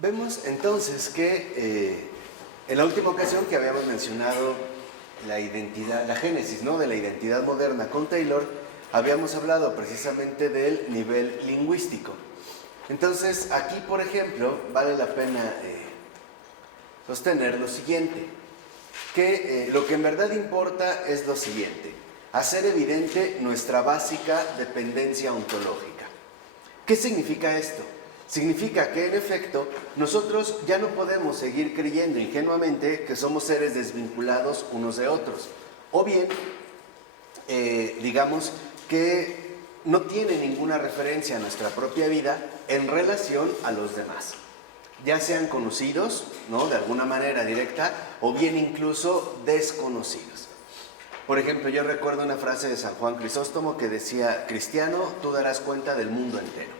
Vemos entonces que en la última ocasión que habíamos mencionado la identidad, la génesis, ¿no?, de la identidad moderna con Taylor, habíamos hablado precisamente del nivel lingüístico. Entonces, aquí, por ejemplo, vale la pena sostener lo siguiente, que lo que en verdad importa es lo siguiente: hacer evidente nuestra básica dependencia ontológica. ¿Qué significa esto? Significa que, en efecto, nosotros ya no podemos seguir creyendo ingenuamente que somos seres desvinculados unos de otros, o bien, digamos que no tiene ninguna referencia a nuestra propia vida en relación a los demás, ya sean conocidos, ¿no?, de alguna manera directa, o bien incluso desconocidos. Por ejemplo, yo recuerdo una frase de San Juan Crisóstomo que decía: cristiano, tú darás cuenta del mundo entero.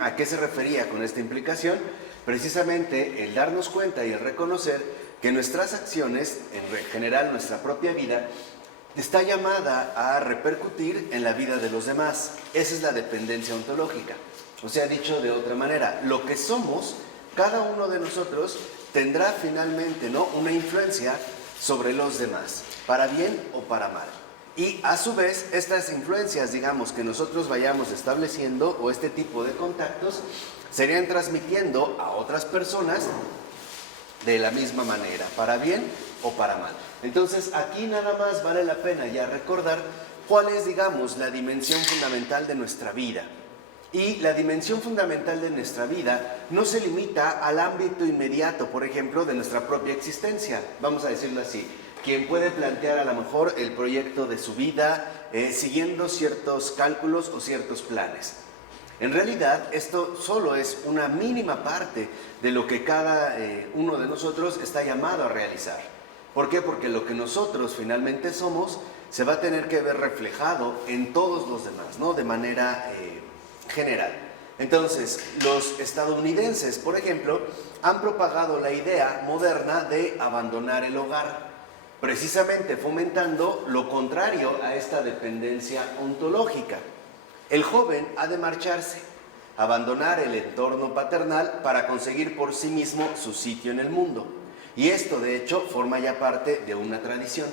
¿A qué se refería con esta implicación? Precisamente el darnos cuenta y el reconocer que nuestras acciones, en general nuestra propia vida, está llamada a repercutir en la vida de los demás. Esa es la dependencia ontológica. O sea, dicho de otra manera, lo que somos, cada uno de nosotros tendrá finalmente, ¿no?, una influencia sobre los demás, para bien o para mal. Y a su vez, estas influencias, digamos, que nosotros vayamos estableciendo, o este tipo de contactos, serían transmitiendo a otras personas de la misma manera, para bien o para mal. Entonces, aquí nada más vale la pena ya recordar cuál es, digamos, la dimensión fundamental de nuestra vida. Y la dimensión fundamental de nuestra vida no se limita al ámbito inmediato, por ejemplo, de nuestra propia existencia, vamos a decirlo así. Quien puede plantear a lo mejor el proyecto de su vida siguiendo ciertos cálculos o ciertos planes. En realidad, esto solo es una mínima parte de lo que cada uno de nosotros está llamado a realizar. ¿Por qué? Porque lo que nosotros finalmente somos se va a tener que ver reflejado en todos los demás, ¿no?, de manera general. Entonces, los estadounidenses, por ejemplo, han propagado la idea moderna de abandonar el hogar, precisamente fomentando lo contrario a esta dependencia ontológica. El joven ha de marcharse, abandonar el entorno paternal para conseguir por sí mismo su sitio en el mundo. Y esto, de hecho, forma ya parte de una tradición.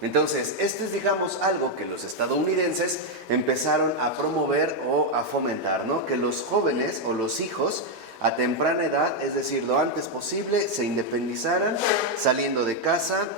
Entonces, esto es, digamos, algo que los estadounidenses empezaron a promover o a fomentar, ¿no?, que los jóvenes o los hijos a temprana edad, es decir, lo antes posible, se independizaran, saliendo de casa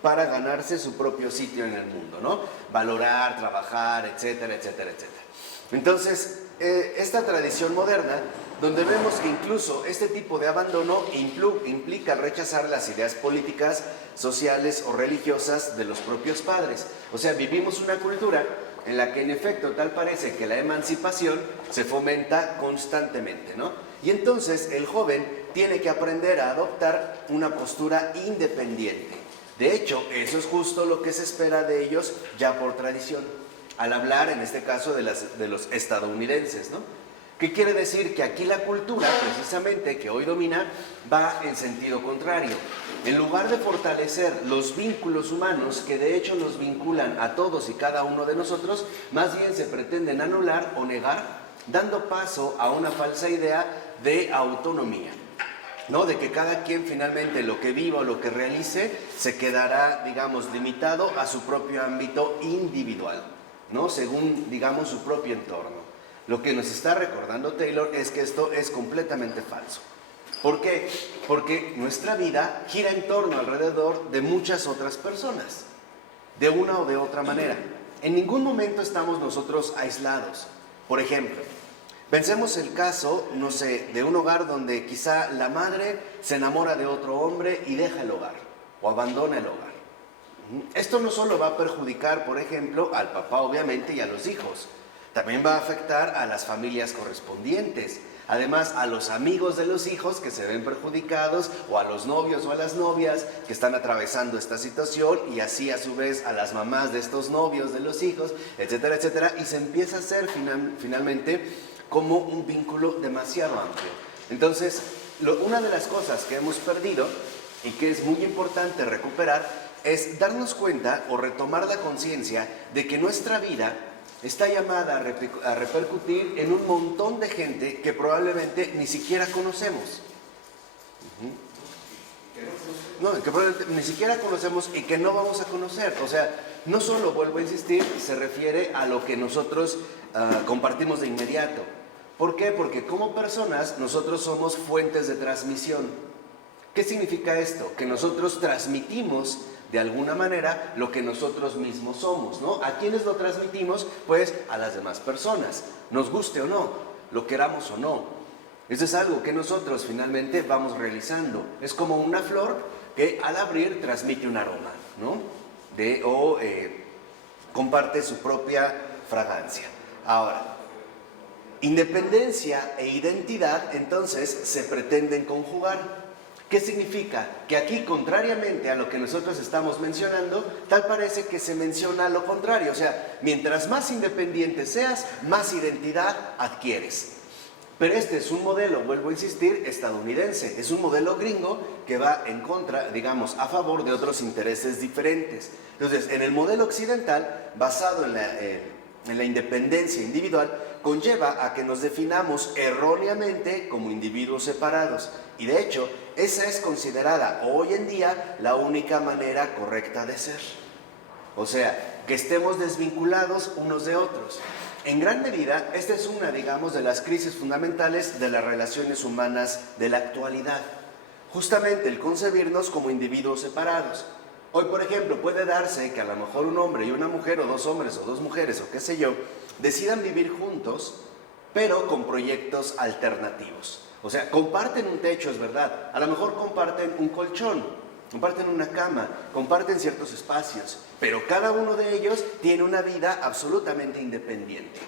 para ganarse su propio sitio en el mundo, ¿no?, valorar, trabajar, etcétera, etcétera, etcétera. Entonces, esta tradición moderna, donde vemos que incluso este tipo de abandono implica rechazar las ideas políticas, sociales o religiosas de los propios padres. O sea, vivimos una cultura en la que en efecto tal parece que la emancipación se fomenta constantemente, ¿no? Y entonces el joven tiene que aprender a adoptar una postura independiente. De hecho, eso es justo lo que se espera de ellos ya por tradición, al hablar en este caso de los estadounidenses, ¿no? ¿Qué quiere decir? Que aquí la cultura, precisamente, que hoy domina, va en sentido contrario. En lugar de fortalecer los vínculos humanos, que de hecho nos vinculan a todos y cada uno de nosotros, más bien se pretenden anular o negar, dando paso a una falsa idea de autonomía, ¿no?, de que cada quien finalmente lo que viva o lo que realice se quedará, digamos, limitado a su propio ámbito individual, ¿no?, según, digamos, su propio entorno. Lo que nos está recordando Taylor es que esto es completamente falso. ¿Por qué? Porque nuestra vida gira en torno alrededor de muchas otras personas, de una o de otra manera. En ningún momento estamos nosotros aislados. Por ejemplo, pensemos el caso, no sé, de un hogar donde quizá la madre se enamora de otro hombre y deja el hogar, o abandona el hogar. Esto no solo va a perjudicar, por ejemplo, al papá obviamente y a los hijos, también va a afectar a las familias correspondientes, además a los amigos de los hijos que se ven perjudicados, o a los novios o a las novias que están atravesando esta situación, y así a su vez a las mamás de estos novios de los hijos, etcétera, etcétera, y se empieza a hacer finalmente como un vínculo demasiado amplio. Entonces, una de las cosas que hemos perdido y que es muy importante recuperar es darnos cuenta o retomar la conciencia de que nuestra vida está llamada a repercutir en un montón de gente que probablemente ni siquiera conocemos. No, que probablemente ni siquiera conocemos y que no vamos a conocer. O sea, no solo, vuelvo a insistir, se refiere a lo que nosotros compartimos de inmediato. ¿Por qué? Porque como personas nosotros somos fuentes de transmisión. ¿Qué significa esto? Que nosotros transmitimos de alguna manera lo que nosotros mismos somos, ¿no? ¿A quiénes lo transmitimos? Pues a las demás personas, nos guste o no, lo queramos o no. Eso es algo que nosotros finalmente vamos realizando. Es como una flor que al abrir transmite un aroma, ¿no? Comparte su propia fragancia. Ahora, independencia e identidad entonces se pretenden conjugar. ¿Qué significa? Que aquí, contrariamente a lo que nosotros estamos mencionando, tal parece que se menciona lo contrario. O sea, mientras más independiente seas, más identidad adquieres. Pero este es un modelo, vuelvo a insistir, estadounidense. Es un modelo gringo que va en contra, digamos, a favor de otros intereses diferentes. Entonces, en el modelo occidental, basado en la independencia individual, conlleva a que nos definamos erróneamente como individuos separados. Y de hecho, esa es considerada hoy en día la única manera correcta de ser. O sea, que estemos desvinculados unos de otros. En gran medida, esta es una, digamos, de las crisis fundamentales de las relaciones humanas de la actualidad. Justamente el concebirnos como individuos separados. Hoy, por ejemplo, puede darse que a lo mejor un hombre y una mujer, o dos hombres o dos mujeres, o qué sé yo, decidan vivir juntos, pero con proyectos alternativos. O sea, comparten un techo, es verdad. A lo mejor comparten un colchón, comparten una cama, comparten ciertos espacios, pero cada uno de ellos tiene una vida absolutamente independiente.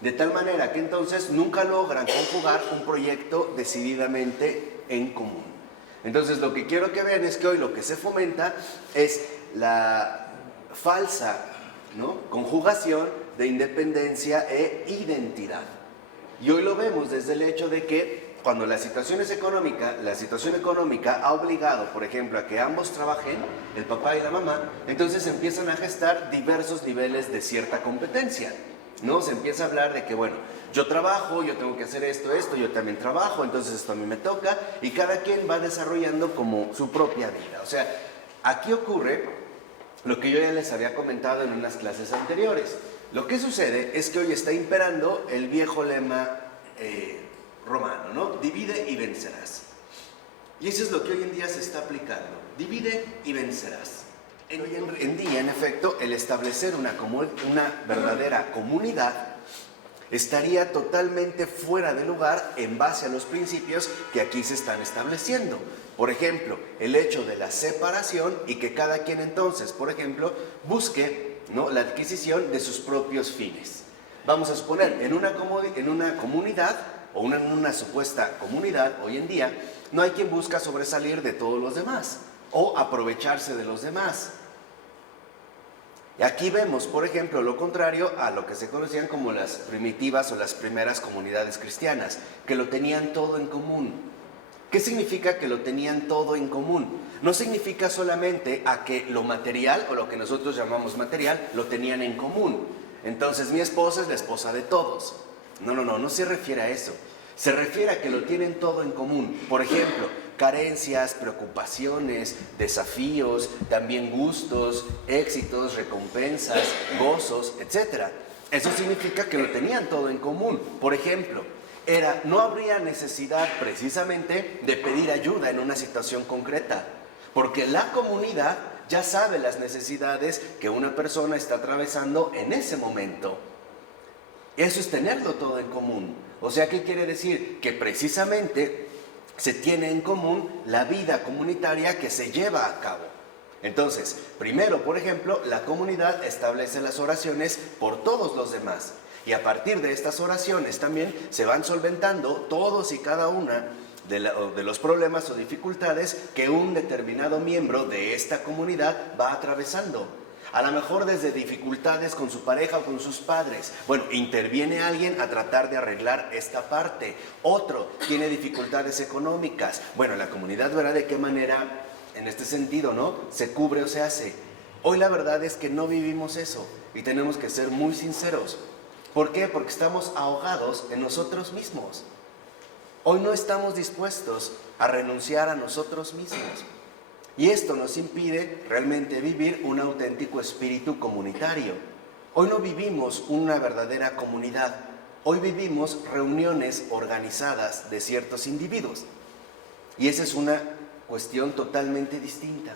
De tal manera que entonces nunca logran conjugar un proyecto decididamente en común. Entonces lo que quiero que vean es que hoy lo que se fomenta es la falsa, ¿no?, conjugación de independencia e identidad. Y hoy lo vemos desde el hecho de que cuando la situación económica ha obligado, por ejemplo, a que ambos trabajen, el papá y la mamá, entonces empiezan a gestar diversos niveles de cierta competencia, ¿no? Se empieza a hablar de que, bueno, yo trabajo, yo tengo que hacer esto, yo también trabajo, entonces esto a mí me toca, y cada quien va desarrollando como su propia vida. O sea, aquí ocurre lo que yo ya les había comentado en unas clases anteriores. Lo que sucede es que hoy está imperando el viejo lema romano, ¿no? Divide y vencerás. Y eso es lo que hoy en día se está aplicando. Divide y vencerás. Hoy en día, en efecto, el establecer una verdadera comunidad estaría totalmente fuera de lugar en base a los principios que aquí se están estableciendo. Por ejemplo, el hecho de la separación y que cada quien entonces, por ejemplo, busque, ¿no?, la adquisición de sus propios fines. Vamos a suponer, en una comunidad o en una supuesta comunidad, hoy en día, no hay quien busca sobresalir de todos los demás o aprovecharse de los demás. Y aquí vemos, por ejemplo, lo contrario a lo que se conocían como las primitivas o las primeras comunidades cristianas, que lo tenían todo en común. ¿Qué significa que lo tenían todo en común? No significa solamente a que lo material o lo que nosotros llamamos material lo tenían en común. Entonces mi esposa es la esposa de todos. No se refiere a eso. Se refiere a que lo tienen todo en común. Por ejemplo, carencias, preocupaciones, desafíos, también gustos, éxitos, recompensas, gozos, etc. Eso significa que lo tenían todo en común. Por ejemplo, no habría necesidad precisamente de pedir ayuda en una situación concreta, porque la comunidad ya sabe las necesidades que una persona está atravesando en ese momento. Eso es tenerlo todo en común. O sea, ¿qué quiere decir? Que precisamente se tiene en común la vida comunitaria que se lleva a cabo. Entonces, primero, por ejemplo, la comunidad establece las oraciones por todos los demás. Y a partir de estas oraciones también se van solventando todos y cada una de los problemas o dificultades que un determinado miembro de esta comunidad va atravesando. A lo mejor desde dificultades con su pareja o con sus padres. Bueno, interviene alguien a tratar de arreglar esta parte. Otro tiene dificultades económicas. Bueno, la comunidad verá de qué manera, en este sentido, ¿no?, se cubre o se hace. Hoy la verdad es que no vivimos eso y tenemos que ser muy sinceros. ¿Por qué? Porque estamos ahogados en nosotros mismos. Hoy no estamos dispuestos a renunciar a nosotros mismos. Y esto nos impide realmente vivir un auténtico espíritu comunitario. Hoy no vivimos una verdadera comunidad. Hoy vivimos reuniones organizadas de ciertos individuos. Y esa es una cuestión totalmente distinta.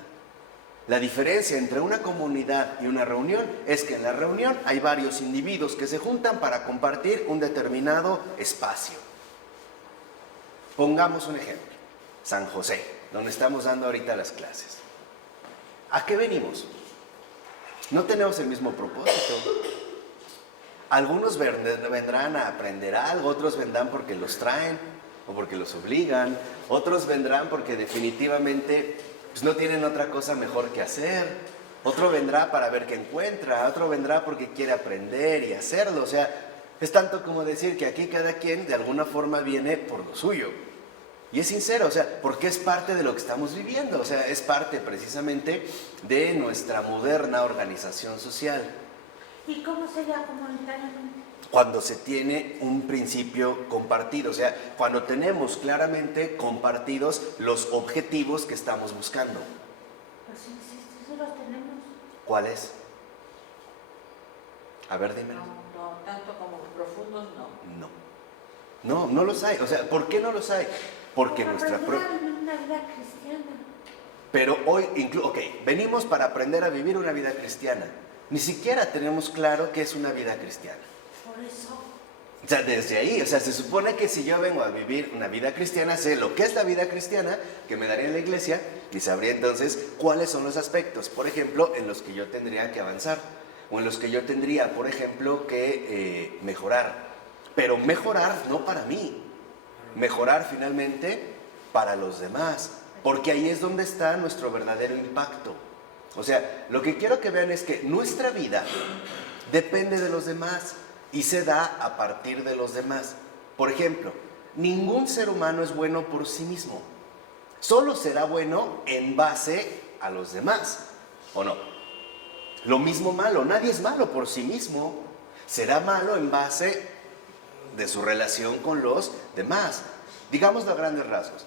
La diferencia entre una comunidad y una reunión es que en la reunión hay varios individuos que se juntan para compartir un determinado espacio. Pongamos un ejemplo, San José, donde estamos dando ahorita las clases. ¿A qué venimos? No tenemos el mismo propósito. Algunos vendrán a aprender algo, otros vendrán porque los traen o porque los obligan, otros vendrán porque definitivamente pues, no tienen otra cosa mejor que hacer, otro vendrá para ver qué encuentra, otro vendrá porque quiere aprender y hacerlo. O sea, es tanto como decir que aquí cada quien de alguna forma viene por lo suyo. Y es sincero, o sea, porque es parte de lo que estamos viviendo, o sea, es parte precisamente de nuestra moderna organización social. ¿Y cómo sería comunitariamente? Cuando se tiene un principio compartido, o sea, cuando tenemos claramente compartidos los objetivos que estamos buscando. Pues sí, sí los tenemos. ¿Cuáles? A ver, dime. No, tanto como profundos no. No los hay. O sea, ¿por qué no los hay? Porque nuestra propia... una vida cristiana. Pero hoy, ok, venimos para aprender a vivir una vida cristiana. Ni siquiera tenemos claro qué es una vida cristiana. Por eso. O sea, desde ahí, o sea, se supone que si yo vengo a vivir una vida cristiana, sé lo que es la vida cristiana, que me daría en la iglesia, y sabría entonces cuáles son los aspectos, por ejemplo, en los que yo tendría que avanzar, o en los que yo tendría, por ejemplo, que mejorar. Pero mejorar no para mí, mejorar finalmente para los demás, porque ahí es donde está nuestro verdadero impacto. O sea, lo que quiero que vean es que nuestra vida depende de los demás y se da a partir de los demás. Por ejemplo, ningún ser humano es bueno por sí mismo. Solo será bueno en base a los demás, ¿o no? Lo mismo malo, nadie es malo por sí mismo. Será malo en base de su relación con los demás. Digámoslo a grandes rasgos.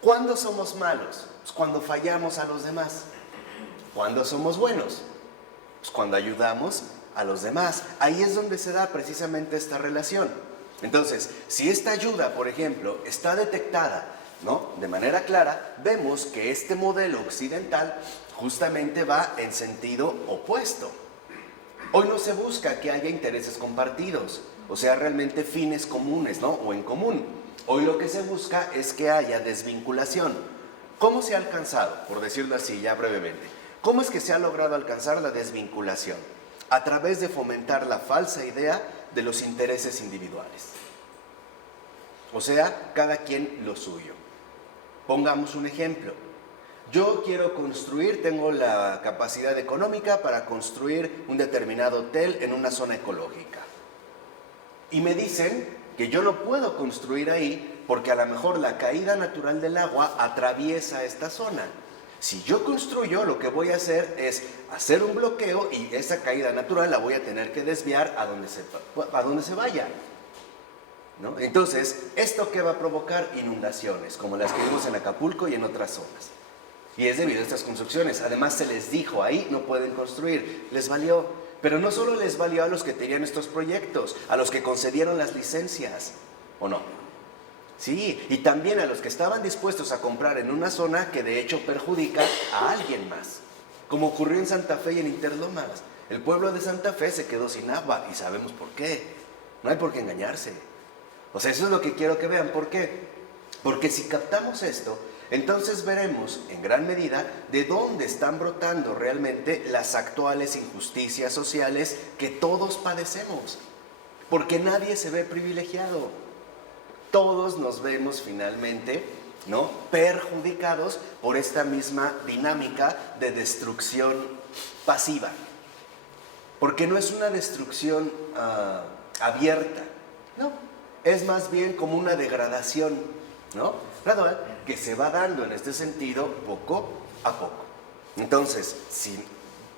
¿Cuándo somos malos? Pues cuando fallamos a los demás. ¿Cuándo somos buenos? Pues cuando ayudamos a los demás. Ahí es donde se da precisamente esta relación. Entonces, si esta ayuda, por ejemplo, está detectada, ¿no?, de manera clara, vemos que este modelo occidental justamente va en sentido opuesto. Hoy no se busca que haya intereses compartidos, o sea, realmente fines comunes, ¿no?, o en común. Hoy lo que se busca es que haya desvinculación. ¿Cómo se ha alcanzado? Por decirlo así, ya brevemente. ¿Cómo es que se ha logrado alcanzar la desvinculación? A través de fomentar la falsa idea de los intereses individuales. O sea, cada quien lo suyo. Pongamos un ejemplo. Yo quiero construir, tengo la capacidad económica para construir un determinado hotel en una zona ecológica. Y me dicen que yo no puedo construir ahí porque a lo mejor la caída natural del agua atraviesa esta zona. Si yo construyo, lo que voy a hacer es hacer un bloqueo y esa caída natural la voy a tener que desviar a donde se vaya, ¿no? Entonces, ¿esto qué va a provocar? Inundaciones, como las que vimos en Acapulco y en otras zonas. Y es debido a estas construcciones. Además, se les dijo, ahí no pueden construir. Les valió. Pero no solo les valió a los que tenían estos proyectos, a los que concedieron las licencias, ¿o no? Sí, y también a los que estaban dispuestos a comprar en una zona que de hecho perjudica a alguien más, como ocurrió en Santa Fe y en Interlomas. El pueblo de Santa Fe se quedó sin agua y sabemos por qué. No hay por qué engañarse. O sea, eso es lo que quiero que vean. ¿Por qué? Porque si captamos esto, entonces veremos en gran medida de dónde están brotando realmente las actuales injusticias sociales que todos padecemos. Porque nadie se ve privilegiado. Todos nos vemos finalmente, ¿no?, perjudicados por esta misma dinámica de destrucción pasiva. Porque no es una destrucción abierta, no, es más bien como una degradación, ¿no?, gradual, que se va dando en este sentido poco a poco. Entonces, si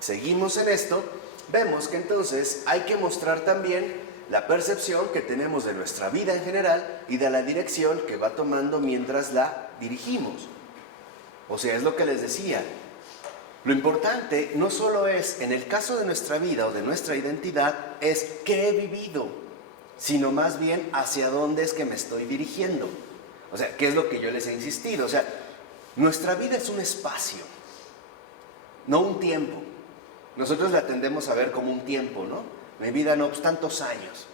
seguimos en esto, vemos que entonces hay que mostrar también la percepción que tenemos de nuestra vida en general y de la dirección que va tomando mientras la dirigimos. O sea, es lo que les decía. Lo importante no solo es, en el caso de nuestra vida o de nuestra identidad, es qué he vivido, sino más bien hacia dónde es que me estoy dirigiendo. O sea, ¿qué es lo que yo les he insistido? O sea, nuestra vida es un espacio, no un tiempo. Nosotros la tendemos a ver como un tiempo, ¿no? Mi vida no, pues tantos años.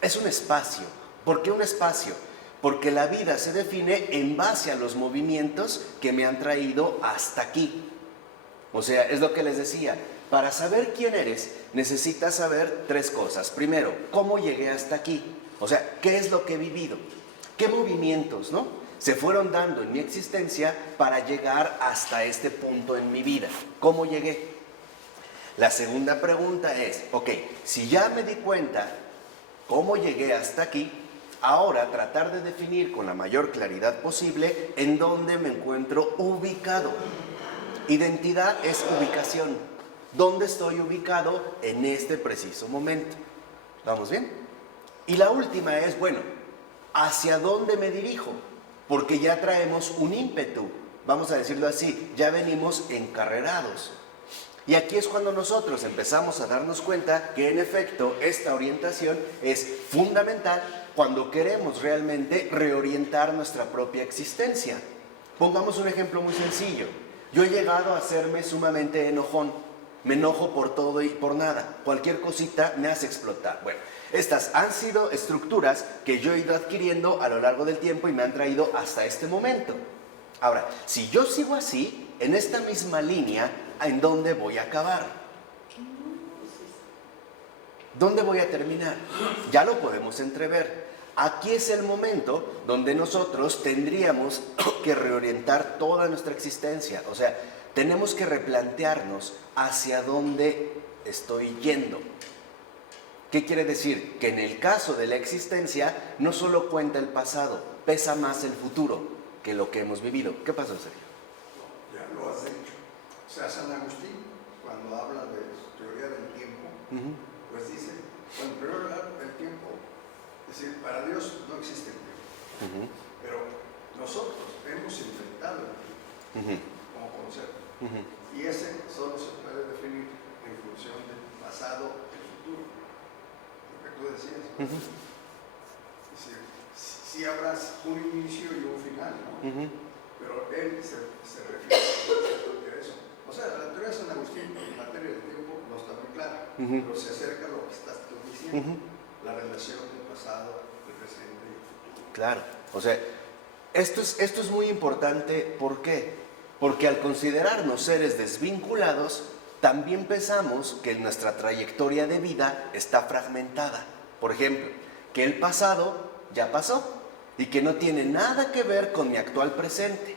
Es un espacio. ¿Por qué un espacio? Porque la vida se define en base a los movimientos que me han traído hasta aquí. O sea, es lo que les decía, para saber quién eres, necesitas saber tres cosas. Primero, ¿cómo llegué hasta aquí? O sea, ¿qué es lo que he vivido? ¿Qué movimientos, no, se fueron dando en mi existencia para llegar hasta este punto en mi vida? ¿Cómo llegué? La segunda pregunta es, ok, si ya me di cuenta cómo llegué hasta aquí, ahora tratar de definir con la mayor claridad posible en dónde me encuentro ubicado. Identidad es ubicación. ¿Dónde estoy ubicado en este preciso momento? ¿Vamos bien? Y la última es, bueno, ¿hacia dónde me dirijo? Porque ya traemos un ímpetu, vamos a decirlo así, ya venimos encarrerados. Y aquí es cuando nosotros empezamos a darnos cuenta que en efecto esta orientación es fundamental cuando queremos realmente reorientar nuestra propia existencia. Pongamos un ejemplo muy sencillo. Yo he llegado a hacerme sumamente enojón. Me enojo por todo y por nada. Cualquier cosita me hace explotar. Bueno, estas han sido estructuras que yo he ido adquiriendo a lo largo del tiempo y me han traído hasta este momento. Ahora, si yo sigo así, en esta misma línea, ¿en dónde voy a acabar? ¿Dónde voy a terminar? Ya lo podemos entrever. Aquí es el momento donde nosotros tendríamos que reorientar toda nuestra existencia. O sea, tenemos que replantearnos hacia dónde estoy yendo. ¿Qué quiere decir? Que en el caso de la existencia no solo cuenta el pasado, pesa más el futuro que lo que hemos vivido. ¿Qué pasó, Sergio? Ya lo has dicho. O sea, San Agustín, cuando habla de su teoría del tiempo, pues dice, bueno, en primer lugar, el tiempo, es decir, para Dios no existe el tiempo, pero nosotros hemos inventado el tiempo como concepto, y ese solo se puede definir en función del pasado y el futuro, lo que tú decías. Es decir, sí habrás un inicio y un final, ¿no? Pero él se refiere a eso. O sea, la teoría de San Agustín en materia del tiempo no está muy clara, pero se acerca a lo que estás tú diciendo, la relación del pasado, del presente y el futuro. Claro, o sea, esto es muy importante. ¿Por qué? Porque al considerarnos seres desvinculados, también pensamos que nuestra trayectoria de vida está fragmentada. Por ejemplo, que el pasado ya pasó y que no tiene nada que ver con mi actual presente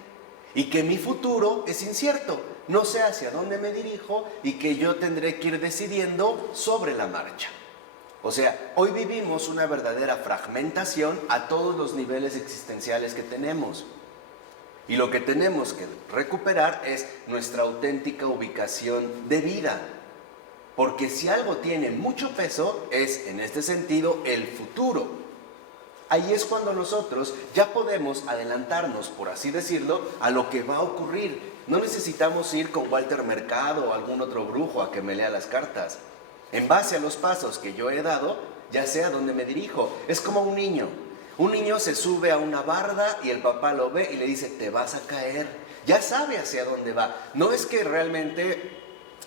y que mi futuro es incierto, no sé hacia dónde me dirijo y que yo tendré que ir decidiendo sobre la marcha. O sea, hoy vivimos una verdadera fragmentación a todos los niveles existenciales que tenemos. Y lo que tenemos que recuperar es nuestra auténtica ubicación de vida. Porque si algo tiene mucho peso es, en este sentido, el futuro. Ahí es cuando nosotros ya podemos adelantarnos, por así decirlo, a lo que va a ocurrir. No necesitamos ir con Walter Mercado o algún otro brujo a que me lea las cartas. En base a los pasos que yo he dado, ya sé a dónde me dirijo. Es como un niño. Un niño se sube a una barda y el papá lo ve y le dice, te vas a caer. Ya sabe hacia dónde va. No es que realmente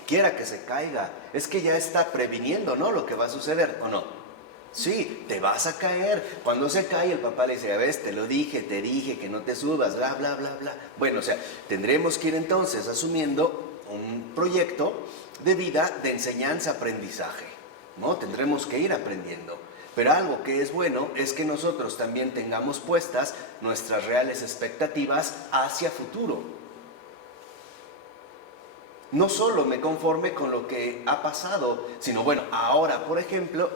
quiera que se caiga, es que ya está previniendo, ¿no?, lo que va a suceder, ¿o no? Sí, te vas a caer. Cuando se cae, el papá le dice, ya ves, te lo dije, te dije que no te subas, bla, bla, bla, bla. Bueno, o sea, tendremos que ir entonces asumiendo un proyecto de vida de enseñanza-aprendizaje, ¿no? Tendremos que ir aprendiendo. Pero algo que es bueno es que nosotros también tengamos puestas nuestras reales expectativas hacia futuro. No solo me conforme con lo que ha pasado, sino bueno, ahora, por ejemplo,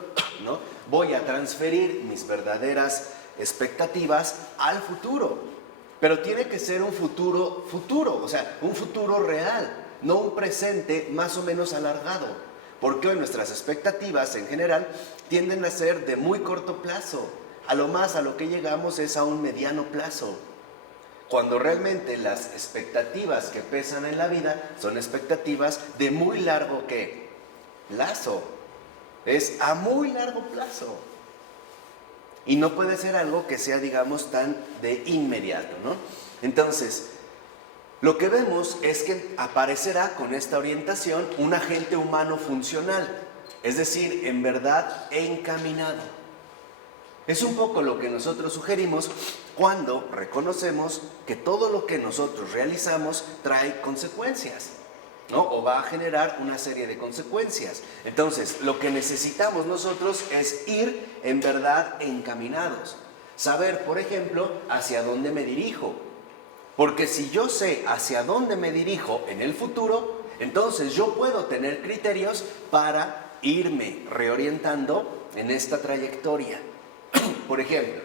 ¿no?, voy a transferir mis verdaderas expectativas al futuro. Pero tiene que ser un futuro, o sea, un futuro real, no un presente más o menos alargado. Porque hoy nuestras expectativas en general tienden a ser de muy corto plazo. A lo más a lo que llegamos es a un mediano plazo. Cuando realmente las expectativas que pesan en la vida son expectativas de muy largo ¿qué? Plazo. Es a muy largo plazo. Y no puede ser algo que sea, digamos, tan de inmediato, ¿no? Entonces, lo que vemos es que aparecerá con esta orientación un agente humano funcional, es decir, en verdad encaminado. Es un poco lo que nosotros sugerimos cuando reconocemos que todo lo que nosotros realizamos trae consecuencias, ¿no? O va a generar una serie de consecuencias. Entonces, lo que necesitamos nosotros es ir en verdad encaminados. Saber, por ejemplo, hacia dónde me dirijo. Porque si yo sé hacia dónde me dirijo en el futuro, entonces yo puedo tener criterios para irme reorientando en esta trayectoria. Por ejemplo,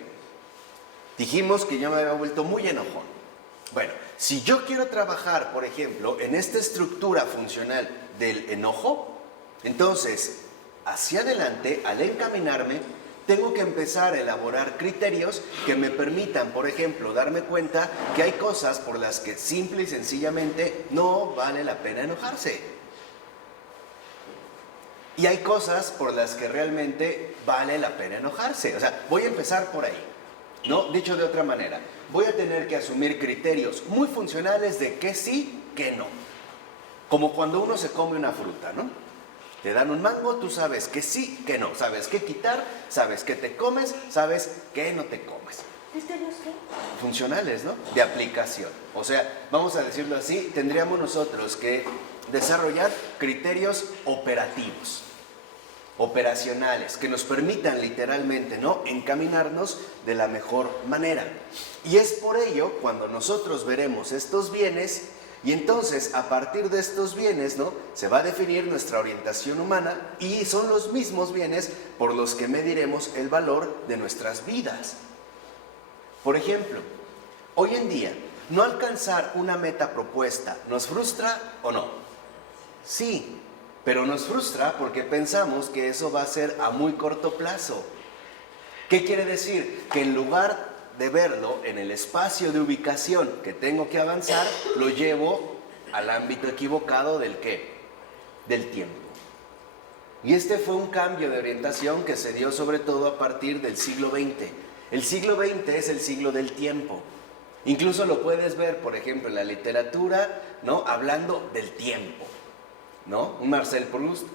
dijimos que yo me había vuelto muy enojón. Bueno, si yo quiero trabajar, por ejemplo, en esta estructura funcional del enojo, entonces, hacia adelante, al encaminarme, tengo que empezar a elaborar criterios que me permitan, por ejemplo, darme cuenta que hay cosas por las que simple y sencillamente no vale la pena enojarse. Y hay cosas por las que realmente vale la pena enojarse. O sea, voy a empezar por ahí, ¿no? Dicho de otra manera, voy a tener que asumir criterios muy funcionales de qué sí, qué no. Como cuando uno se come una fruta, ¿no? Te dan un mango, tú sabes que sí, que no. Sabes qué quitar, sabes qué te comes, sabes qué no te comes. ¿Criterios qué? Funcionales, ¿no? De aplicación. O sea, vamos a decirlo así, tendríamos nosotros que desarrollar criterios operativos, operacionales, que nos permitan literalmente, ¿no?, encaminarnos de la mejor manera. Y es por ello cuando nosotros veremos estos bienes, y entonces a partir de estos bienes, ¿no?, se va a definir nuestra orientación humana, y son los mismos bienes por los que mediremos el valor de nuestras vidas. Por ejemplo, hoy en día, no alcanzar una meta propuesta, ¿nos frustra o no? Sí, pero nos frustra porque pensamos que eso va a ser a muy corto plazo. ¿Qué quiere decir? Que en lugar de verlo en el espacio de ubicación que tengo que avanzar, lo llevo al ámbito equivocado del ¿qué? Del tiempo. Y este fue un cambio de orientación que se dio sobre todo a partir del siglo XX. El siglo XX es el siglo del tiempo. Incluso lo puedes ver, por ejemplo, en la literatura, ¿no?, hablando del tiempo, ¿no? Un Marcel Proust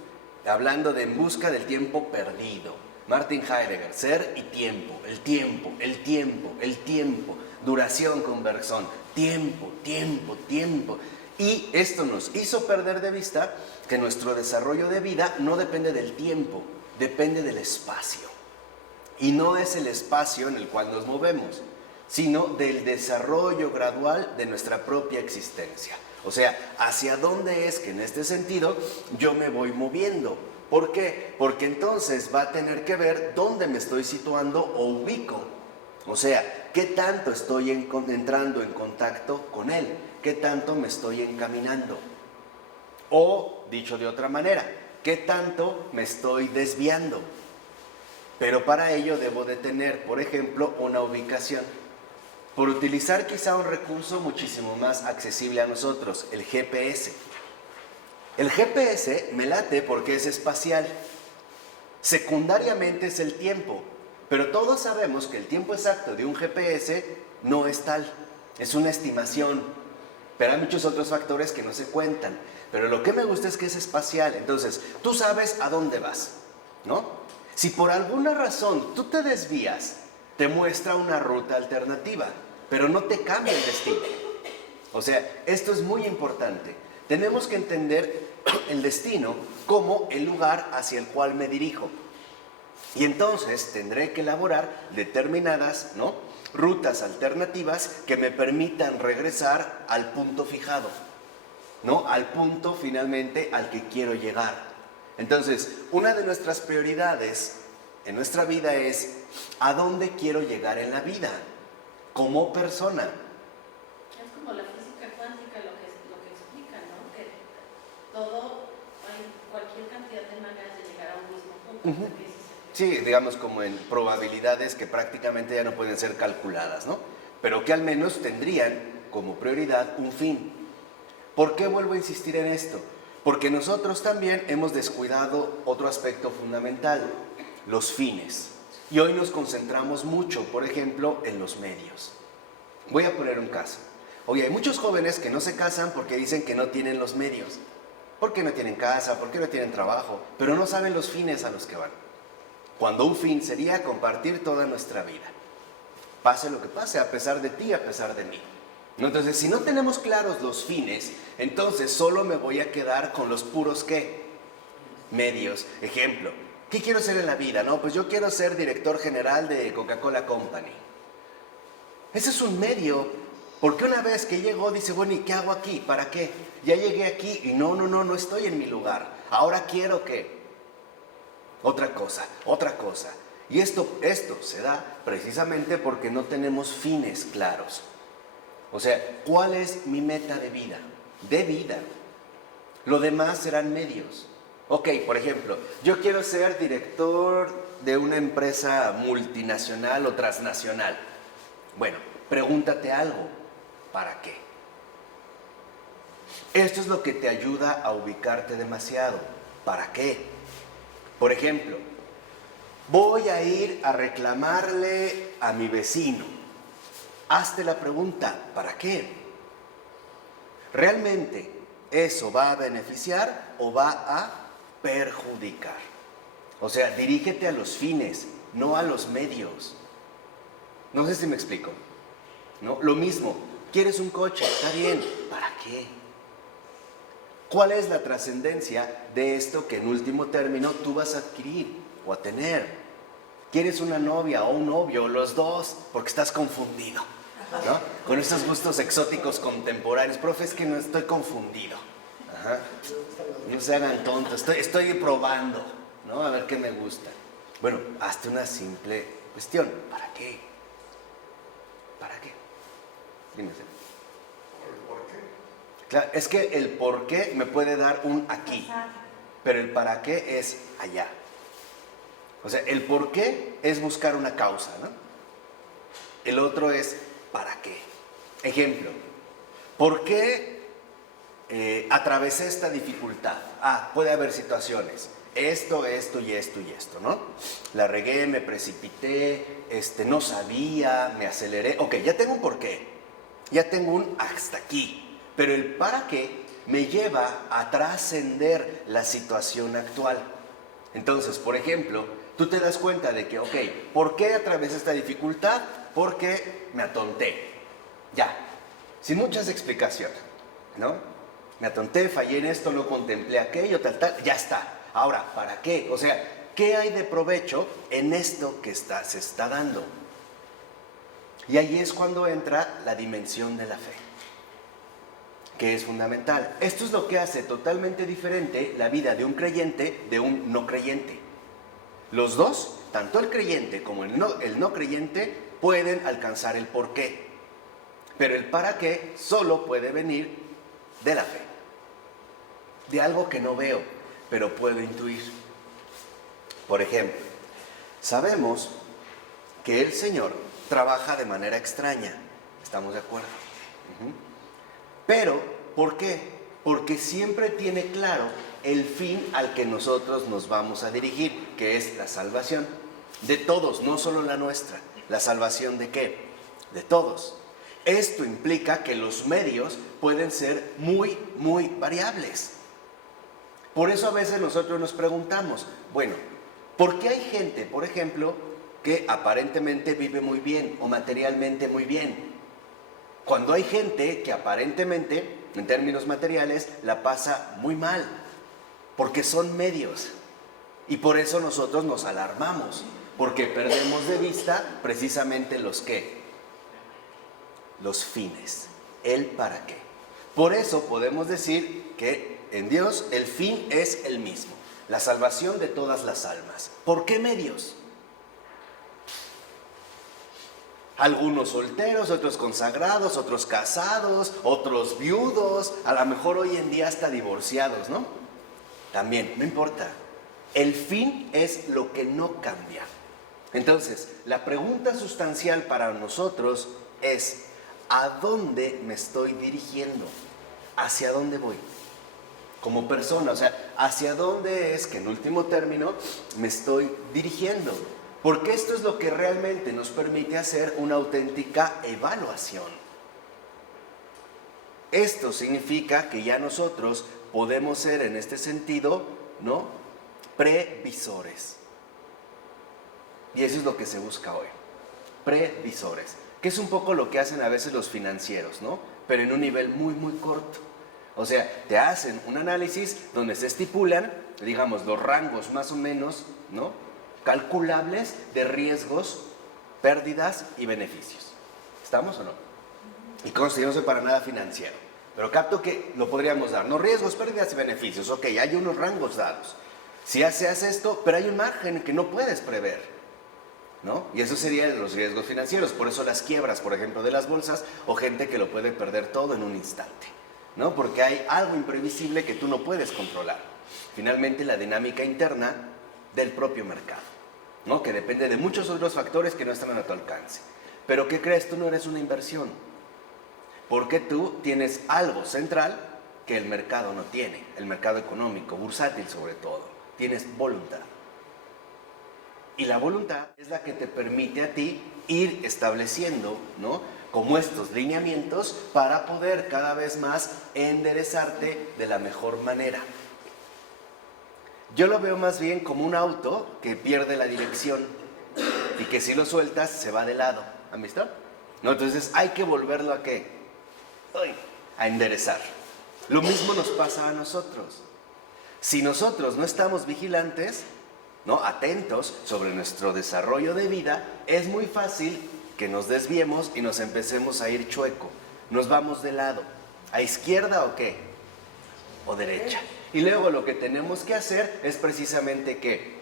hablando de En busca del tiempo perdido. Martin Heidegger, ser y tiempo, el tiempo, el tiempo, el tiempo. Duración con Bergson, tiempo, tiempo, tiempo. Y esto nos hizo perder de vista que nuestro desarrollo de vida no depende del tiempo, depende del espacio. Y no es el espacio en el cual nos movemos, sino del desarrollo gradual de nuestra propia existencia. O sea, ¿hacia dónde es que en este sentido yo me voy moviendo? ¿Por qué? Porque entonces va a tener que ver dónde me estoy situando o ubico. O sea, ¿qué tanto estoy entrando en contacto con él? ¿Qué tanto me estoy encaminando? O, dicho de otra manera, ¿qué tanto me estoy desviando? Pero para ello debo de tener, por ejemplo, una ubicación. Por utilizar quizá un recurso muchísimo más accesible a nosotros, el GPS. El GPS me late porque es espacial. Secundariamente es el tiempo, pero todos sabemos que el tiempo exacto de un GPS no es tal, es una estimación, pero hay muchos otros factores que no se cuentan. Pero lo que me gusta es que es espacial, entonces tú sabes a dónde vas, ¿no? Si por alguna razón tú te desvías, te muestra una ruta alternativa, pero no te cambia el destino. O sea, esto es muy importante. Tenemos que entender el destino como el lugar hacia el cual me dirijo. Y entonces tendré que elaborar determinadas, ¿no?, rutas alternativas que me permitan regresar al punto fijado, ¿no?, al punto finalmente al que quiero llegar. Entonces, una de nuestras prioridades en nuestra vida es ¿a dónde quiero llegar en la vida? Como persona. Es como la física cuántica lo que explica, ¿no? Que todo, hay cualquier cantidad de Ujú. Sí, digamos como en probabilidades que prácticamente ya no pueden ser calculadas, ¿no? Pero que al menos tendrían como prioridad un fin. ¿Por qué vuelvo a insistir en esto? Porque nosotros también hemos descuidado otro aspecto fundamental, los fines. Y hoy nos concentramos mucho, por ejemplo, en los medios. Voy a poner un caso. Hoy hay muchos jóvenes que no se casan porque dicen que no tienen los medios. Porque no tienen casa, porque no tienen trabajo, pero no saben los fines a los que van. Cuando un fin sería compartir toda nuestra vida. Pase lo que pase, a pesar de ti, a pesar de mí. Entonces, si no tenemos claros los fines, entonces solo me voy a quedar con los puros, ¿qué? Medios. Ejemplo, ¿qué quiero ser en la vida? No, pues yo quiero ser director general de Coca-Cola Company. Ese es un medio, porque una vez que llegó dice, bueno, ¿y qué hago aquí? ¿Para qué? Ya llegué aquí y no estoy en mi lugar. Ahora quiero que otra cosa. Y esto se da precisamente porque no tenemos fines claros. O sea, ¿cuál es mi meta de vida? De vida. Lo demás serán medios. Ok, por ejemplo, yo quiero ser director de una empresa multinacional o transnacional. Bueno, pregúntate algo. ¿Para qué? Esto es lo que te ayuda a ubicarte demasiado. ¿Para qué? Por ejemplo, voy a ir a reclamarle a mi vecino. Hazte la pregunta, ¿para qué? ¿Realmente eso va a beneficiar o va a perjudicar? O sea, dirígete a los fines, no a los medios. No sé si me explico, ¿no? Lo mismo, ¿quieres un coche? Está bien, ¿para qué? ¿Cuál es la trascendencia de esto que en último término tú vas a adquirir o a tener? ¿Quieres una novia o un novio, o los dos? Porque estás confundido, ¿no? Con estos gustos exóticos contemporáneos. Profe, es que no estoy confundido. Ajá. No se hagan tontos, estoy probando, ¿no? A ver qué me gusta. Bueno, hazte una simple cuestión. ¿Para qué? ¿Para qué? Dime. ¿Por qué? Claro, es que el por qué me puede dar un aquí, pero el para qué es allá. O sea, el por qué es buscar una causa, ¿no? El otro es para qué. Ejemplo, ¿por qué atravesé esta dificultad? Puede haber situaciones. Esto y esto, ¿no? La regué, me precipité, no sabía, me aceleré. Ok, ya tengo un por qué. Ya tengo un hasta aquí. Pero el para qué me lleva a trascender la situación actual. Entonces, por ejemplo, tú te das cuenta de que, ok, ¿por qué atravesé esta dificultad? Porque me atonté. Ya, sin muchas explicaciones, ¿no? Me atonté, fallé en esto, no contemplé aquello, tal, ya está. Ahora, ¿para qué? O sea, ¿qué hay de provecho en esto que se está dando? Y ahí es cuando entra la dimensión de la fe, que es fundamental. Esto es lo que hace totalmente diferente la vida de un creyente de un no creyente. Los dos, tanto el creyente como el no creyente, pueden alcanzar el porqué. Pero el para qué solo puede venir de la fe. De algo que no veo, pero puedo intuir. Por ejemplo, sabemos que el Señor trabaja de manera extraña. ¿Estamos de acuerdo? Pero, ¿por qué? Porque siempre tiene claro el fin al que nosotros nos vamos a dirigir, que es la salvación de todos, no solo la nuestra. ¿La salvación de qué? De todos. Esto implica que los medios pueden ser muy, muy variables. Por eso a veces nosotros nos preguntamos, bueno, ¿por qué hay gente, por ejemplo, que aparentemente vive muy bien o materialmente muy bien? Cuando hay gente que aparentemente, en términos materiales, la pasa muy mal, porque son medios. Y por eso nosotros nos alarmamos, porque perdemos de vista precisamente los qué, los fines, el para qué. Por eso podemos decir que en Dios el fin es el mismo, la salvación de todas las almas. ¿Por qué medios? Algunos solteros, otros consagrados, otros casados, otros viudos, a lo mejor hoy en día hasta divorciados, ¿no? También, no importa. El fin es lo que no cambia. Entonces, la pregunta sustancial para nosotros es, ¿a dónde me estoy dirigiendo? ¿Hacia dónde voy? Como persona, o sea, ¿hacia dónde es que en último término me estoy dirigiendo? Porque esto es lo que realmente nos permite hacer una auténtica evaluación. Esto significa que ya nosotros podemos ser en este sentido, ¿no?, previsores. Y eso es lo que se busca hoy. Previsores. Que es un poco lo que hacen a veces los financieros, ¿no? Pero en un nivel muy, muy corto. O sea, te hacen un análisis donde se estipulan, digamos, los rangos más o menos, ¿no?, calculables de riesgos, pérdidas y beneficios. ¿Estamos o no? Y conste, yo no soy para nada financiero, pero capto que lo podríamos dar, ¿no? Riesgos, pérdidas y beneficios. Ok, hay unos rangos dados. Si se hace esto, pero hay un margen que no puedes prever, ¿no? Y eso serían los riesgos financieros. Por eso las quiebras, por ejemplo, de las bolsas, o gente que lo puede perder todo en un instante, ¿no? Porque hay algo imprevisible que tú no puedes controlar. Finalmente, la dinámica interna del propio mercado, ¿no?, que depende de muchos otros factores que no están a tu alcance. Pero ¿qué crees? Tú no eres una inversión, porque tú tienes algo central que el mercado no tiene, el mercado económico, bursátil sobre todo. Tienes voluntad. Y la voluntad es la que te permite a ti ir estableciendo, ¿no?, como estos lineamientos para poder cada vez más enderezarte de la mejor manera. Yo lo veo más bien como un auto que pierde la dirección y que si lo sueltas se va de lado. ¿Han visto? ¿No? Entonces hay que volverlo a ¿qué? A enderezar. Lo mismo nos pasa a nosotros. Si nosotros no estamos vigilantes, ¿no?, atentos sobre nuestro desarrollo de vida, es muy fácil que nos desviemos y nos empecemos a ir chueco. Nos vamos de lado. ¿A izquierda o qué? O derecha. Y luego lo que tenemos que hacer es precisamente ¿qué?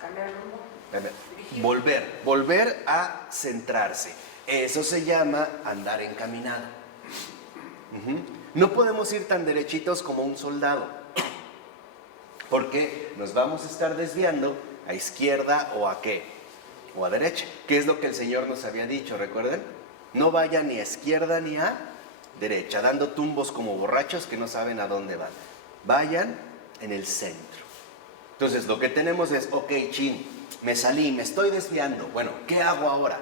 Cambiar rumbo. Volver a centrarse. Eso se llama andar encaminado. No podemos ir tan derechitos como un soldado, porque nos vamos a estar desviando a izquierda o a ¿qué? O a derecha. ¿Qué es lo que el Señor nos había dicho? ¿Recuerden? No vayan ni a izquierda ni a derecha, dando tumbos como borrachos que no saben a dónde van. Vayan en el centro. Entonces lo que tenemos es, ok, chin, me salí, me estoy desviando. Bueno, ¿qué hago ahora?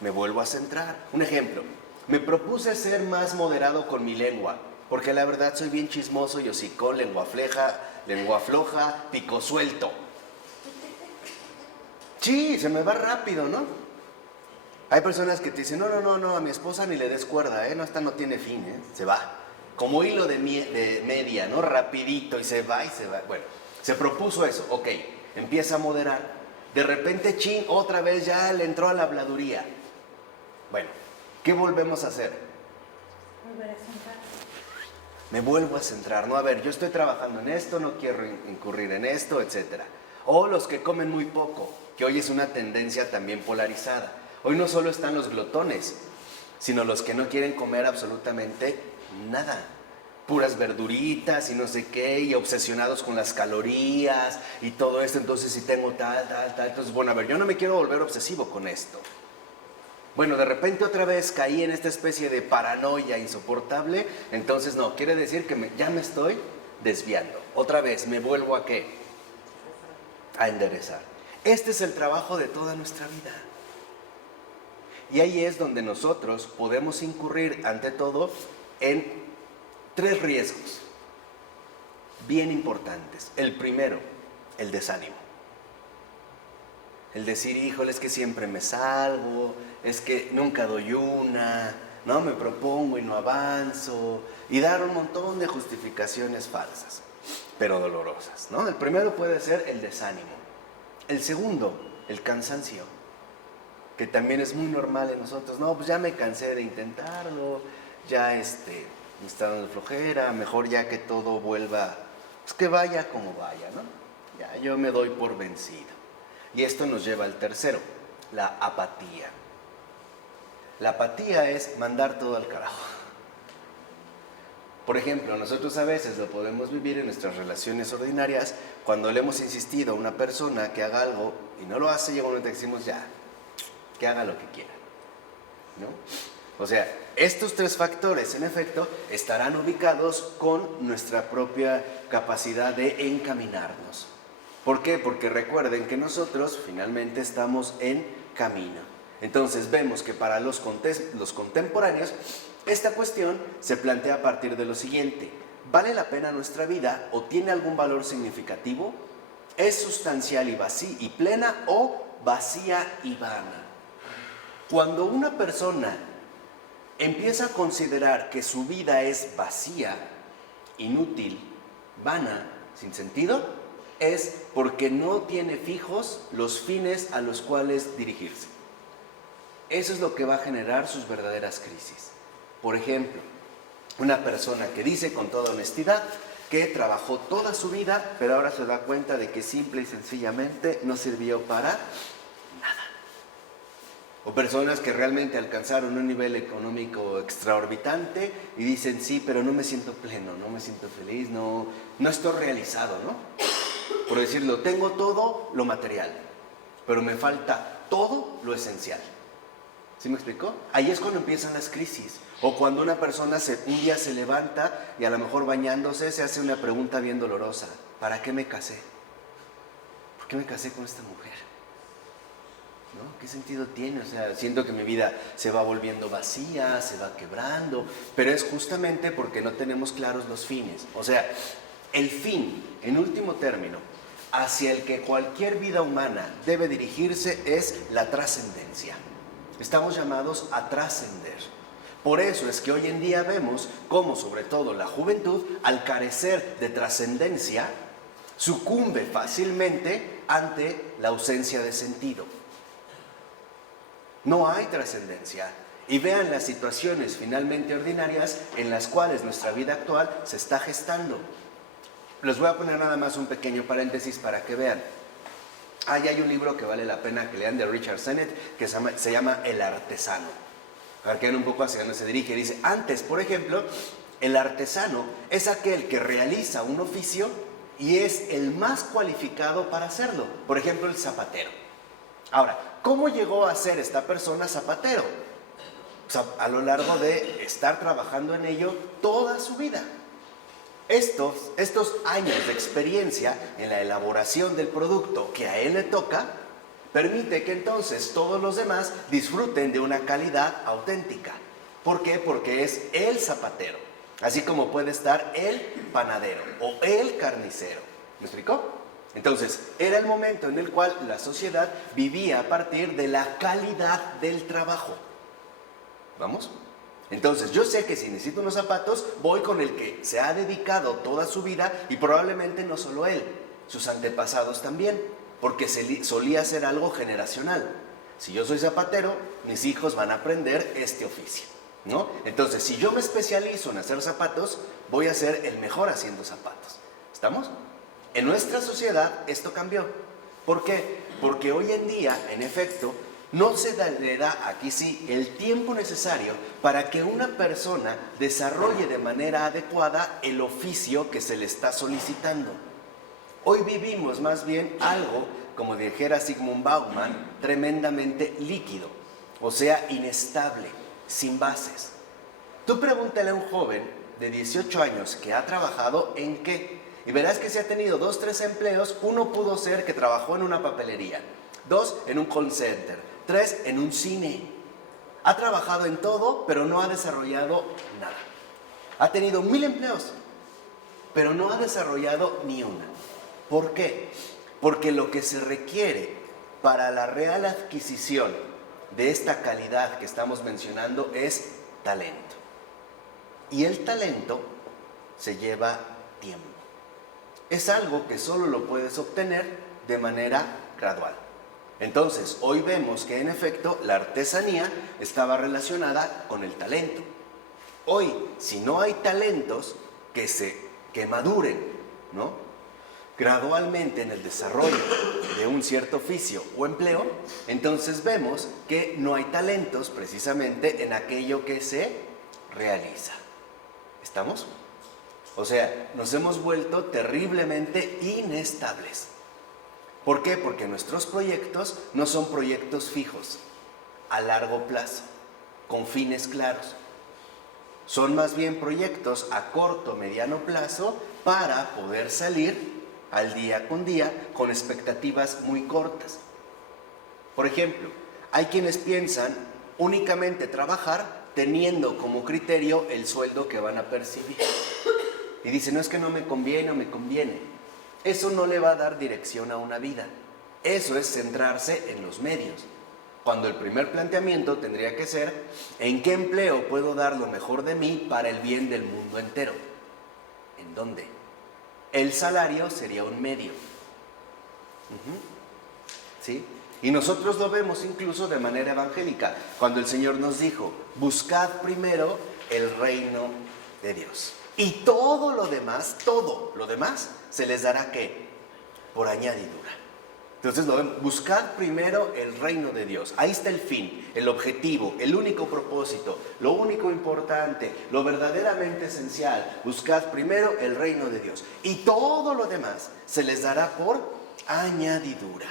Me vuelvo a centrar. Un ejemplo, me propuse ser más moderado con mi lengua, porque la verdad soy bien chismoso y hocicón, lengua floja, pico suelto. Sí, se me va rápido, ¿no? Hay personas que te dicen, no, a mi esposa ni le des cuerda, no, esta no tiene fin, se va. Como hilo de media, ¿no? Rapidito, y se va. Bueno, se propuso eso, ok, empieza a moderar. De repente, chin, otra vez ya le entró a la habladuría. Bueno, ¿qué volvemos a hacer? Volver a centrar. Me vuelvo a centrar, ¿no? A ver, yo estoy trabajando en esto, no quiero incurrir en esto, etc. O los que comen muy poco, que hoy es una tendencia también polarizada. Hoy no solo están los glotones, sino los que no quieren comer absolutamente nada. Puras verduritas y no sé qué, y obsesionados con las calorías y todo esto. Entonces, si tengo tal. Entonces, bueno, a ver, yo no me quiero volver obsesivo con esto. Bueno, de repente otra vez caí en esta especie de paranoia insoportable. Entonces, no, quiere decir que ya me estoy desviando. Otra vez, me vuelvo a ¿qué? A enderezar. Este es el trabajo de toda nuestra vida. Y ahí es donde nosotros podemos incurrir, ante todo, en 3 riesgos bien importantes. El primero, el desánimo. El decir, híjole, es que siempre me salgo, es que nunca doy una, no me propongo y no avanzo, y dar un montón de justificaciones falsas, pero dolorosas, ¿no? El primero puede ser el desánimo. El segundo, el cansancio, que también es muy normal en nosotros. No, pues ya me cansé de intentarlo, ya me está dando flojera, mejor ya que todo vuelva, pues que vaya como vaya, ¿no? Ya yo me doy por vencido. Y esto nos lleva al tercero, la apatía. La apatía es mandar todo al carajo. Por ejemplo, nosotros a veces lo podemos vivir en nuestras relaciones ordinarias cuando le hemos insistido a una persona que haga algo y no lo hace, llega un momento que decimos ya, que haga lo que quiera, ¿no? O sea, estos tres factores, en efecto, estarán ubicados con nuestra propia capacidad de encaminarnos. ¿Por qué? Porque recuerden que nosotros finalmente estamos en camino. Entonces vemos que para los contemporáneos esta cuestión se plantea a partir de lo siguiente: ¿vale la pena nuestra vida o tiene algún valor significativo? ¿Es sustancial y vacía y plena o vacía y vana? Cuando una persona empieza a considerar que su vida es vacía, inútil, vana, sin sentido, es porque no tiene fijos los fines a los cuales dirigirse. Eso es lo que va a generar sus verdaderas crisis. Por ejemplo, una persona que dice con toda honestidad que trabajó toda su vida, pero ahora se da cuenta de que simple y sencillamente no sirvió para nada. O personas que realmente alcanzaron un nivel económico extraorbitante y dicen sí, pero no me siento pleno, no me siento feliz, no estoy realizado, ¿no? Por decirlo, tengo todo lo material, pero me falta todo lo esencial. ¿Sí me explicó? Ahí es cuando empiezan las crisis. O cuando una persona un día se levanta y a lo mejor bañándose se hace una pregunta bien dolorosa: ¿para qué me casé? ¿Por qué me casé con esta mujer? ¿No? ¿Qué sentido tiene? O sea, siento que mi vida se va volviendo vacía, se va quebrando, pero es justamente porque no tenemos claros los fines. O sea, el fin, en último término, hacia el que cualquier vida humana debe dirigirse es la trascendencia. Estamos llamados a trascender. Por eso es que hoy en día vemos cómo, sobre todo la juventud, al carecer de trascendencia, sucumbe fácilmente ante la ausencia de sentido. No hay trascendencia. Y vean las situaciones finalmente ordinarias en las cuales nuestra vida actual se está gestando. Les voy a poner nada más un pequeño paréntesis para que vean. Ahí hay un libro que vale la pena que lean de Richard Sennett que se llama El artesano. Para que vean un poco hacia dónde se dirige. Dice, antes, por ejemplo, el artesano es aquel que realiza un oficio y es el más cualificado para hacerlo. Por ejemplo, el zapatero. Ahora, ¿cómo llegó a ser esta persona zapatero? O sea, a lo largo de estar trabajando en ello toda su vida. Estos años de experiencia en la elaboración del producto que a él le toca, permite que entonces todos los demás disfruten de una calidad auténtica. ¿Por qué? Porque es el zapatero, así como puede estar el panadero o el carnicero. ¿Me explicó? Entonces, era el momento en el cual la sociedad vivía a partir de la calidad del trabajo. ¿Vamos? Entonces, yo sé que si necesito unos zapatos, voy con el que se ha dedicado toda su vida y probablemente no solo él, sus antepasados también, porque solía ser algo generacional. Si yo soy zapatero, mis hijos van a aprender este oficio, ¿no? Entonces, si yo me especializo en hacer zapatos, voy a ser el mejor haciendo zapatos. ¿Estamos? En nuestra sociedad esto cambió. ¿Por qué? Porque hoy en día, en efecto, no se le da, aquí sí, el tiempo necesario para que una persona desarrolle de manera adecuada el oficio que se le está solicitando. Hoy vivimos más bien algo, como dijera Zygmunt Bauman, tremendamente líquido, o sea, inestable, sin bases. Tú pregúntale a un joven de 18 años que ha trabajado en qué, y verás que si ha tenido 2, 3 empleos, uno pudo ser que trabajó en una papelería, 2 en un call center, 3 en un cine. Ha trabajado en todo, pero no ha desarrollado nada. Ha tenido 1000 empleos, pero no ha desarrollado ni una. ¿Por qué? Porque lo que se requiere para la real adquisición de esta calidad que estamos mencionando es talento. Y el talento se lleva tiempo. Es algo que solo lo puedes obtener de manera gradual. Entonces, hoy vemos que en efecto la artesanía estaba relacionada con el talento. Hoy, si no hay talentos que maduren, ¿no?, gradualmente en el desarrollo de un cierto oficio o empleo, entonces vemos que no hay talentos precisamente en aquello que se realiza. ¿Estamos? O sea, nos hemos vuelto terriblemente inestables. ¿Por qué? Porque nuestros proyectos no son proyectos fijos, a largo plazo, con fines claros. Son más bien proyectos a corto, mediano plazo para poder salir al día con día con expectativas muy cortas. Por ejemplo, hay quienes piensan únicamente trabajar teniendo como criterio el sueldo que van a percibir. Y dicen, no, es que no me conviene o me conviene. Eso no le va a dar dirección a una vida. Eso es centrarse en los medios. Cuando el primer planteamiento tendría que ser, ¿en qué empleo puedo dar lo mejor de mí para el bien del mundo entero? ¿En dónde? El salario sería un medio. ¿Sí? Y nosotros lo vemos incluso de manera evangélica, cuando el Señor nos dijo, buscad primero el reino de Dios. Y todo lo demás, se les dará ¿qué? Por añadidura. Entonces lo ven, buscad primero el reino de Dios. Ahí está el fin, el objetivo, el único propósito, lo único importante, lo verdaderamente esencial. Buscad primero el reino de Dios. Y todo lo demás se les dará por añadidura.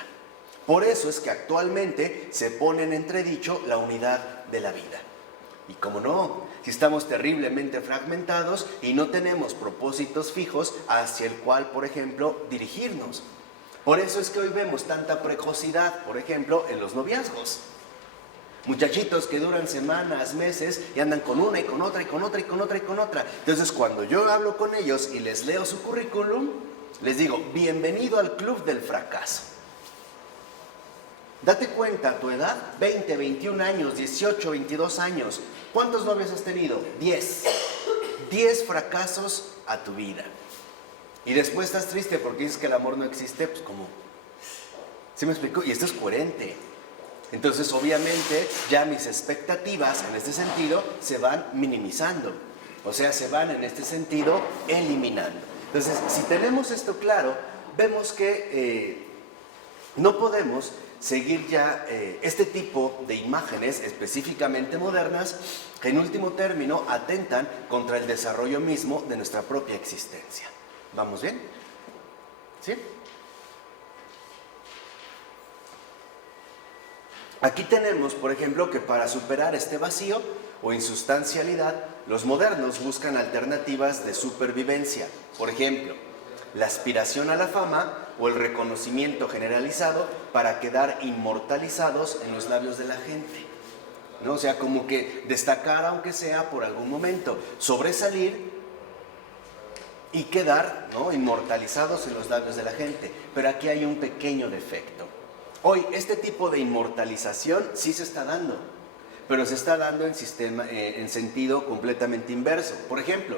Por eso es que actualmente se pone en entredicho la unidad de la vida. Y como no, si estamos terriblemente fragmentados y no tenemos propósitos fijos hacia el cual, por ejemplo, dirigirnos. Por eso es que hoy vemos tanta precocidad, por ejemplo, en los noviazgos. Muchachitos que duran semanas, meses y andan con una y con otra y con otra y con otra y con otra. Entonces cuando yo hablo con ellos y les leo su currículum, les digo, bienvenido al club del fracaso. Date cuenta, a tu edad, 20, 21 años, 18, 22 años, ¿cuántos novios has tenido? 10. 10 fracasos a tu vida. Y después estás triste porque dices que el amor no existe, pues ¿cómo? ¿Sí me explico? Y esto es coherente. Entonces, obviamente, ya mis expectativas en este sentido se van minimizando. O sea, se van en este sentido eliminando. Entonces, si tenemos esto claro, vemos que no podemos seguir ya este tipo de imágenes específicamente modernas que en último término atentan contra el desarrollo mismo de nuestra propia existencia. ¿Vamos bien? ¿Sí? Aquí tenemos, por ejemplo, que para superar este vacío o insustancialidad, los modernos buscan alternativas de supervivencia. Por ejemplo, la aspiración a la fama o el reconocimiento generalizado para quedar inmortalizados en los labios de la gente, ¿no? O sea, como que destacar aunque sea por algún momento, sobresalir y quedar, ¿no?, inmortalizados en los labios de la gente. Pero aquí hay un pequeño defecto. Hoy este tipo de inmortalización sí se está dando, pero se está dando en sentido completamente inverso. Por ejemplo,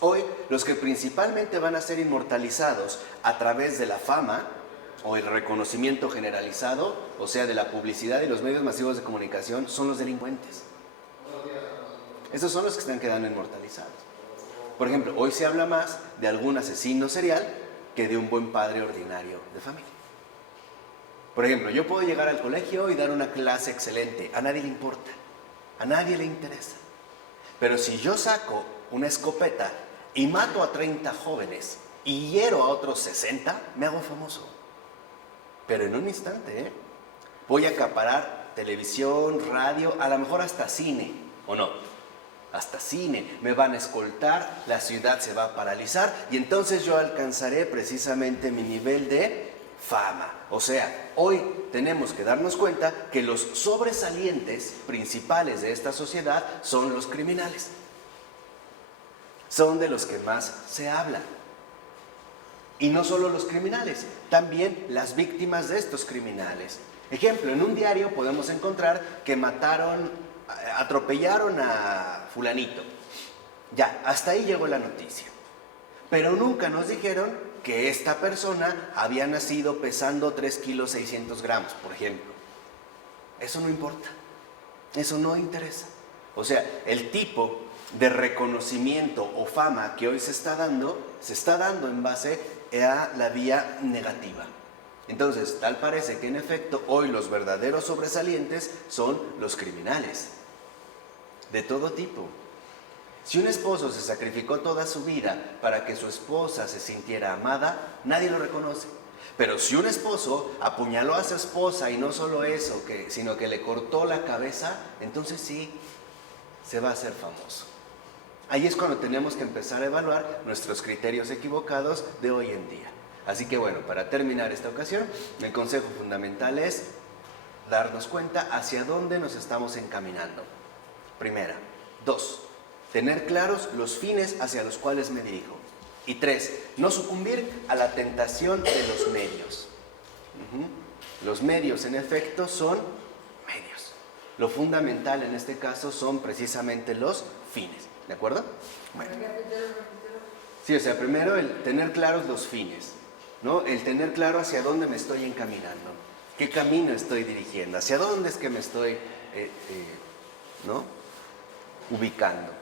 hoy los que principalmente van a ser inmortalizados a través de la fama o el reconocimiento generalizado, o sea, de la publicidad y los medios masivos de comunicación, son los delincuentes. Esos son los que están quedando inmortalizados. Por ejemplo, hoy se habla más de algún asesino serial que de un buen padre ordinario de familia. Por ejemplo, yo puedo llegar al colegio y dar una clase excelente, a nadie le importa, a nadie le interesa. Pero si yo saco una escopeta y mato a 30 jóvenes y hiero a otros 60, me hago famoso. Pero en un instante, voy a acaparar televisión, radio, a lo mejor hasta cine, ¿o no? Hasta cine, me van a escoltar, la ciudad se va a paralizar y entonces yo alcanzaré precisamente mi nivel de fama. O sea, hoy tenemos que darnos cuenta que los sobresalientes principales de esta sociedad son los criminales. Son de los que más se habla. Y no solo los criminales, también las víctimas de estos criminales. Ejemplo, en un diario podemos encontrar que atropellaron a fulanito. Ya, hasta ahí llegó la noticia. Pero nunca nos dijeron que esta persona había nacido pesando 3 kilos 600 gramos, por ejemplo. Eso no importa. Eso no interesa. O sea, el tipo de reconocimiento o fama que hoy se está dando en base a la vía negativa. Entonces, tal parece que en efecto hoy los verdaderos sobresalientes son los criminales. De todo tipo. Si un esposo se sacrificó toda su vida para que su esposa se sintiera amada, nadie lo reconoce. Pero si un esposo apuñaló a su esposa y no solo eso, sino que le cortó la cabeza, entonces sí, se va a hacer famoso. Ahí es cuando tenemos que empezar a evaluar nuestros criterios equivocados de hoy en día. Así que bueno, para terminar esta ocasión, el consejo fundamental es darnos cuenta hacia dónde nos estamos encaminando. Primera. 2. Tener claros los fines hacia los cuales me dirijo. Y 3. No sucumbir a la tentación de los medios. Los medios, en efecto, son medios. Lo fundamental en este caso son precisamente los fines. ¿De acuerdo? Bueno. Sí, o sea, primero el tener claros los fines, ¿no? El tener claro hacia dónde me estoy encaminando, qué camino estoy dirigiendo, hacia dónde es que me estoy ¿no? ubicando,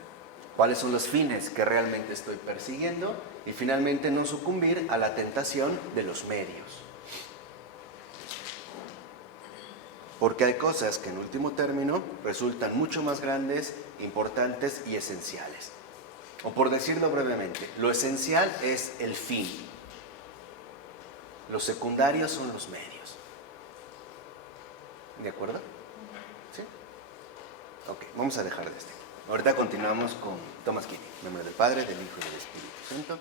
cuáles son los fines que realmente estoy persiguiendo y finalmente no sucumbir a la tentación de los medios. Porque hay cosas que en último término resultan mucho más grandes, importantes y esenciales. O por decirlo brevemente, lo esencial es el fin. Los secundarios son los medios. ¿De acuerdo? ¿Sí? Ok, vamos a dejar de Ahorita continuamos con Thomas Keating. En nombre del Padre, del Hijo y del Espíritu Santo.